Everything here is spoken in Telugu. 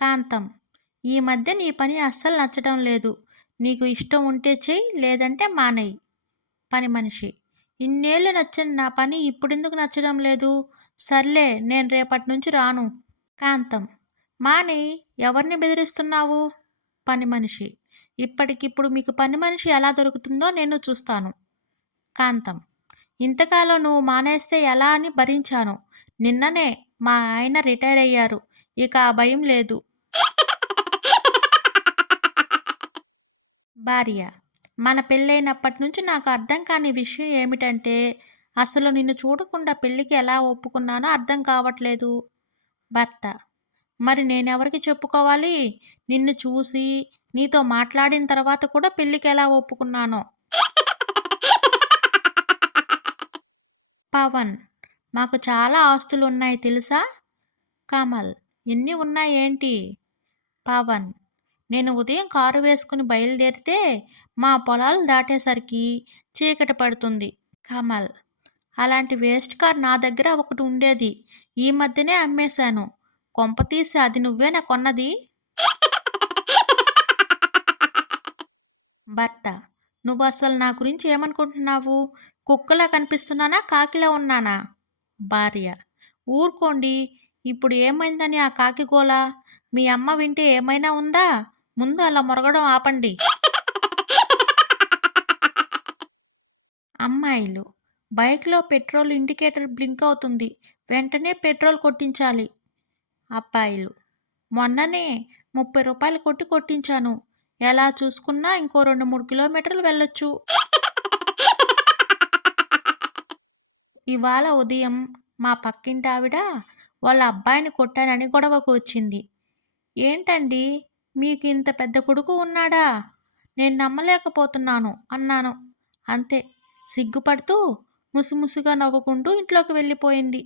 కాంతం. ఈ మధ్య నీ పని అస్సలు నచ్చడం లేదు. నీకు ఇష్టం ఉంటే చెయ్యి, లేదంటే మానేయి. పని మనిషి. ఇన్నేళ్ళు నచ్చిన నా పని ఇప్పుడెందుకు నచ్చడం లేదు? సర్లే, నేను రేపటి నుంచి రాను. కాంతం. మానేయి. ఎవరిని బెదిరిస్తున్నావు? పని మనిషి. ఇప్పటికిప్పుడు మీకు పని మనిషి ఎలా దొరుకుతుందో నేను చూస్తాను. కాంతం. ఇంతకాలం నువ్వు మానేస్తే ఎలా అని భరించాను. నిన్ననే మా ఆయన రిటైర్ అయ్యారు. ఇక ఆ భయం లేదు. భార్య. మన పెళ్ళైనప్పటి నుంచి నాకు అర్థం కాని విషయం ఏమిటంటే, అసలు నిన్ను చూడకుండా పెళ్ళికి ఎలా ఒప్పుకున్నానో అర్థం కావట్లేదు. భర్త. మరి నేనెవరికి చెప్పుకోవాలి? నిన్ను చూసి, నీతో మాట్లాడిన తర్వాత కూడా పెళ్ళికి ఎలా ఒప్పుకున్నానో. పవన్. మాకు చాలా ఆస్తులున్నాయి తెలుసా? కమల్. ఎన్ని ఉన్నాయేంటి? పవన్. నేను ఉదయం కారు వేసుకుని బయలుదేరితే మా పొలాలు దాటేసరికి చీకటి పడుతుంది. కమల్. అలాంటి వేస్ట్ కార్ నా దగ్గర ఒకటి ఉండేది. ఈ మధ్యనే అమ్మేశాను. కొంపతీసి అది నువ్వేనా కొన్నది? భర్త. నువ్వు అసలు నా గురించి ఏమనుకుంటున్నావు? కుక్కలా కనిపిస్తున్నానా, కాకిలా ఉన్నానా? భార్య. ఊరుకోండి. ఇప్పుడు ఏమైందని ఆ కాకి గోల? మీ అమ్మ వింటే ఏమైనా ఉందా? ముందు అలా మొరగడం ఆపండి. అమ్మాయిలు. బైక్లో పెట్రోల్ ఇండికేటర్ బ్లింక్ అవుతుంది. వెంటనే పెట్రోల్ కొట్టించాలి. అబ్బాయిలు. మొన్ననే 30 రూపాయలు కొట్టి కొట్టించాను. ఎలా చూసుకున్నా ఇంకో 2-3 కిలోమీటర్లు వెళ్ళొచ్చు. ఇవాళ ఉదయం మా పక్కింటి ఆవిడ వాళ్ళ అబ్బాయిని కొట్టానని గొడవకు వచ్చింది. ఏంటండి, మీకు ఇంత పెద్ద కొడుకు ఉన్నాడా? నేను నమ్మలేకపోతున్నాను అన్నాను. అంతే. సిగ్గుపడుతూ ముసిముసిగా నవ్వుకుంటూ ఇంట్లోకి వెళ్ళిపోయింది.